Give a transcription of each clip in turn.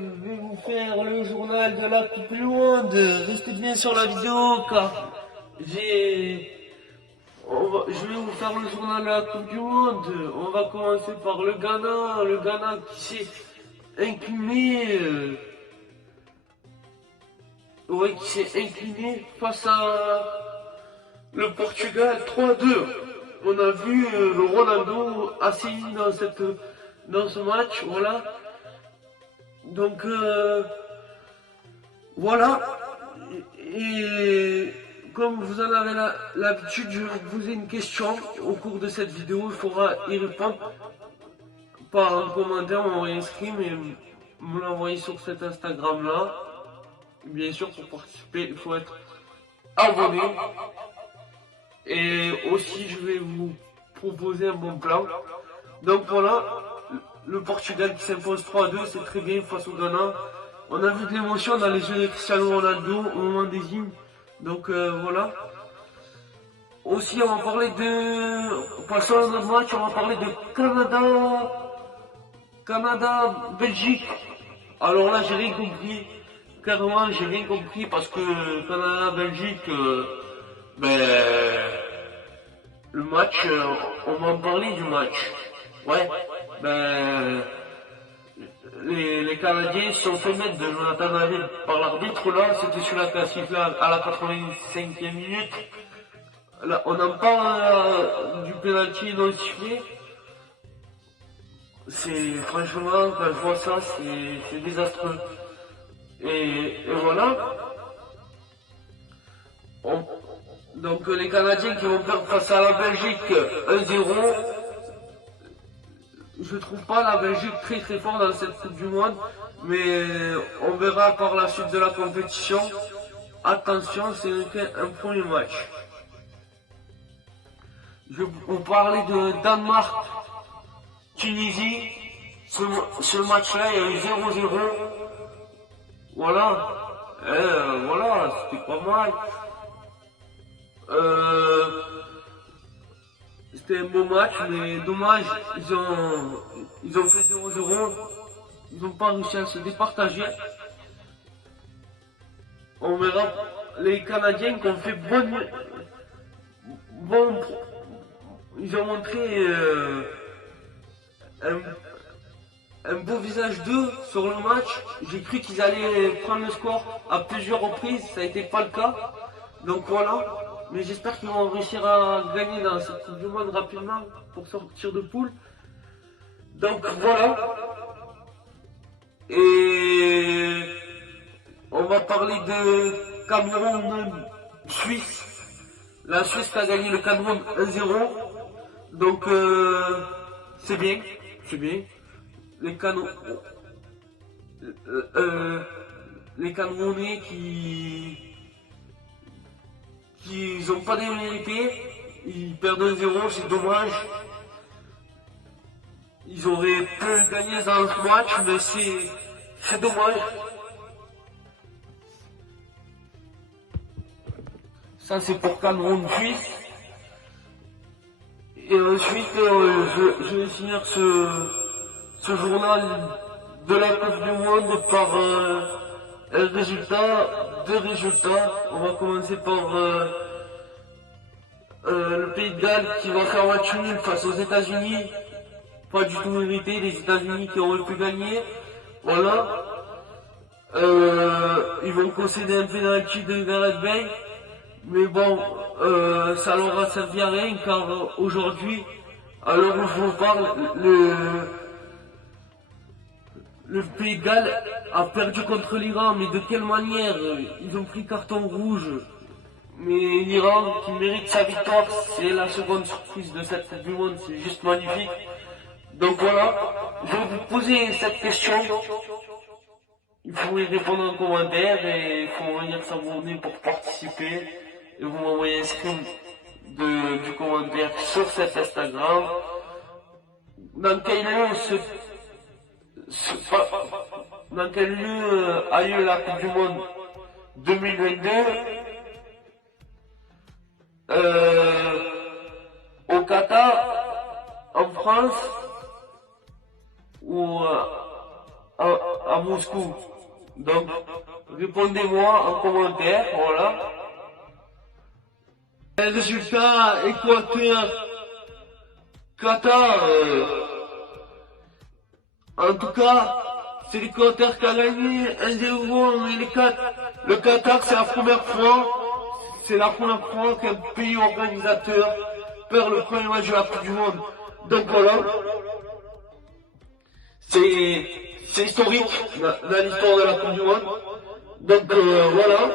vais vous faire le journal de la Coupe du Monde. Restez bien sur la vidéo car je vais vous faire le journal de la Coupe du Monde. On va commencer par le Ghana. Le Ghana qui s'est incliné, qui s'est incliné face à le Portugal 3-2. On a vu le Ronaldo assis dans ce match, voilà. Donc voilà. Et comme vous en avez l'habitude, je vais vous poser une question au cours de cette vidéo. Il faudra y répondre par un commentaire, m'envoyer un screen et me l'envoyer sur cet Instagram là. Bien sûr, pour participer, il faut être abonné. Et aussi, je vais vous proposer un bon plan. Donc voilà, le Portugal qui s'impose 3-2, c'est très bien face au Ghana. On a vu de l'émotion dans les yeux de Cristiano Ronaldo au moment des hymnes. Donc voilà. Aussi, on va parler de... Passons à notre match, on va parler de Canada-Belgique. Alors là, j'ai rien compris. Clairement, j'ai rien compris parce que Canada-Belgique, le match, on va en parler du match. Ouais, les Canadiens se sont fait mettre de Jonathan David par l'arbitre là, c'était sur la classique là, à la 85e minute. Là, on en parle du penalty non sifflé. C'est franchement, quand je vois ça, c'est désastreux. Et voilà. Donc les Canadiens qui vont perdre face à la Belgique 1-0. Je trouve pas la Belgique très très fort dans cette Coupe du Monde, mais on verra par la suite de la compétition. Attention, c'est un premier match. Je vais vous parler de Danemark-Tunisie. Ce match-là, il y a eu 0-0. Voilà. Voilà, c'était pas mal. C'était un beau match, mais dommage, ils ont fait 0-0. Ils n'ont pas réussi à se départager. On verra les Canadiens qui ont fait ils ont montré un beau visage d'eux sur le match. J'ai cru qu'ils allaient prendre le score à plusieurs reprises, ça n'était pas le cas. Donc voilà, mais j'espère qu'ils vont réussir à gagner dans cette Coupe du Monde rapidement pour sortir de poule. Donc voilà. Et on va parler de Cameroun-Suisse. La Suisse a gagné le Cameroun 1-0. Donc c'est bien, c'est bien. Les Camerounais qui n'ont pas démérité, ils perdent 1-0, c'est dommage. Ils auraient pu gagner dans ce match, mais c'est dommage. Ça c'est pour Cameroun-Suisse. Et ensuite, je vais finir ce journal de la Coupe du Monde par deux résultats. On va commencer par le Pays de Galles qui va faire match nul face aux États-Unis. Pas du tout mérité, les États-Unis qui auraient pu gagner. Voilà. Ils vont concéder un penalty de Gareth Bale. Mais bon, ça leur a servi à rien car aujourd'hui, à l'heure où je vous parle, le Pays de Galles a perdu contre l'Iran. Mais de quelle manière? Ils ont pris carton rouge. Mais l'Iran qui mérite sa victoire, c'est la seconde surprise de cette Coupe du Monde, c'est juste magnifique. Donc voilà, je vais vous poser cette question. Il faut y répondre en commentaire et il faut venir s'abonner pour participer. Et vous m'envoyez un screen du commentaire sur cet Instagram. Dans quel lieu a lieu la Coupe du Monde 2022? Au Qatar, en France ou à Moscou. Donc, répondez-moi en commentaire, voilà. Les résultats, Équateur, Qatar, en tout cas, c'est l'Équateur qui a gagné 1-0, mais le Qatar, c'est la première fois qu'un pays organisateur perd le premier match de la Coupe du Monde. Donc voilà, c'est historique dans l'histoire de la Coupe du Monde. Donc voilà.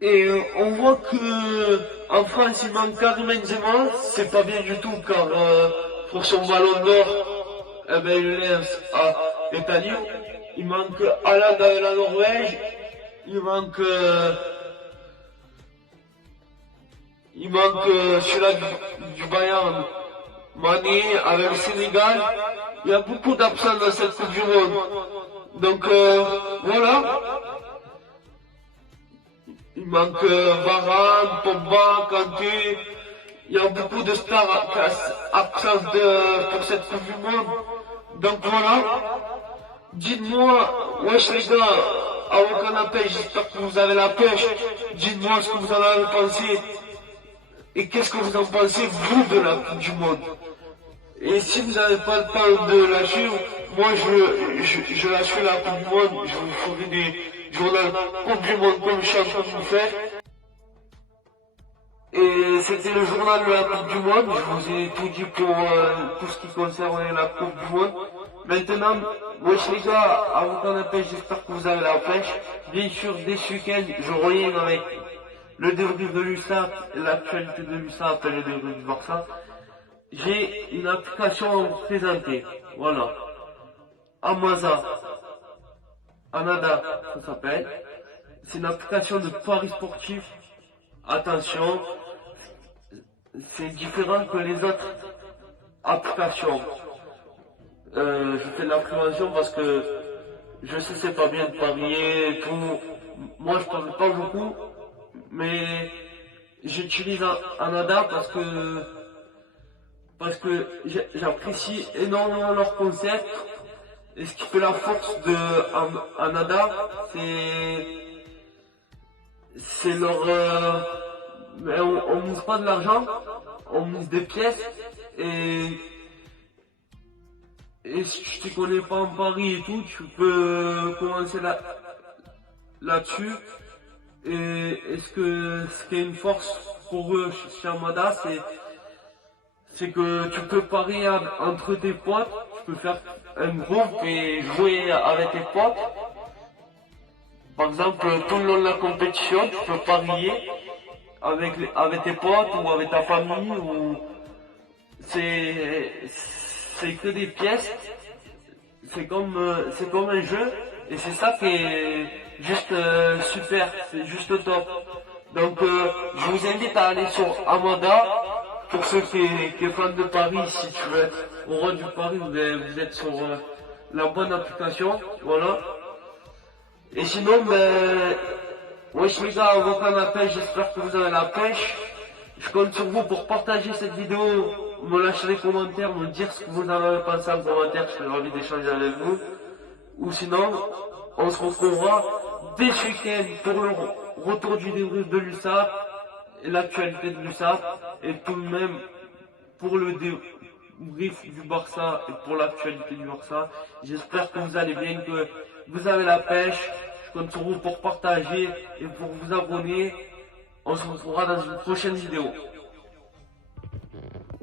Et on voit que en France il manque Karim Benzema, c'est pas bien du tout car pour son ballon d'or, eh ben, il laisse à l'Italie. Il manque Haaland de la Norvège, il manque celui-là du Bayern, Mané avec le Sénégal. Il y a beaucoup d'absents dans cette Coupe du Monde. Donc voilà. Il manque Varane, Pogba, Kanté. Il y a beaucoup de stars absentes pour cette Coupe du Monde. Donc voilà. Dites-moi, wesh les gars, à vos canapés, j'espère que vous avez la pêche. Dites-moi ce que vous en avez pensé. Et qu'est-ce que vous en pensez, vous, de la Coupe du Monde. Et si vous n'avez pas le temps de la suivre, moi je la suis la Coupe du Monde, je vous ferai des journaux Coupe du Monde comme je suis en train de vous faire. Et c'était le journal de la Coupe du Monde, je vous ai tout dit pour tout ce qui concerne la Coupe du Monde. Maintenant, wesh les gars, à vous canapés, j'espère que vous avez la pêche. Bien sûr, dès ce week-end, je reviens avec le débrief de l'USAP, l'actualité de l'USAP et le débrief du Barça. J'ai une application à vous présenter, voilà. Amasa, Anada, ça s'appelle. C'est une application de paris sportif. Attention, c'est différent que les autres applications. Je fais de la prévention parce que je sais c'est pas bien de parier et tout. Moi je parie pas beaucoup, mais j'utilise Anada parce que j'apprécie énormément leur concept. Et ce qui fait la force de Anada, c'est leur mais on mise pas de l'argent, on mise des pièces. Et si tu te connais pas en Paris et tout, tu peux commencer là-dessus. Et ce qui est une force pour eux chez Amada, c'est que tu peux parier entre tes potes, tu peux faire un groupe et jouer avec tes potes. Par exemple, tout le long de la compétition, tu peux parier avec tes potes ou avec ta famille, ou c'est que des pièces, c'est comme un jeu, et c'est ça qui est juste super, c'est juste top. Donc je vous invite à aller sur Amada. Pour ceux qui sont fans de Paris, si tu veux être au roi du Paris, vous êtes sur la bonne application, voilà. Et sinon, wesh les gars, vos canapés, j'espère que vous avez la pêche. Je compte sur vous pour partager cette vidéo, me lâcher des commentaires, me dire ce que vous en avez pensé en commentaire, je serais envie d'échanger avec vous. Ou sinon, on se retrouvera dès ce week-end pour le retour du débrief de l'USAP, et l'actualité de l'USAP, et tout de même pour le débrief du Barça et pour l'actualité du Barça. J'espère que vous allez bien, que vous avez la pêche. Je compte sur vous pour partager et pour vous abonner. On se retrouvera dans une prochaine vidéo.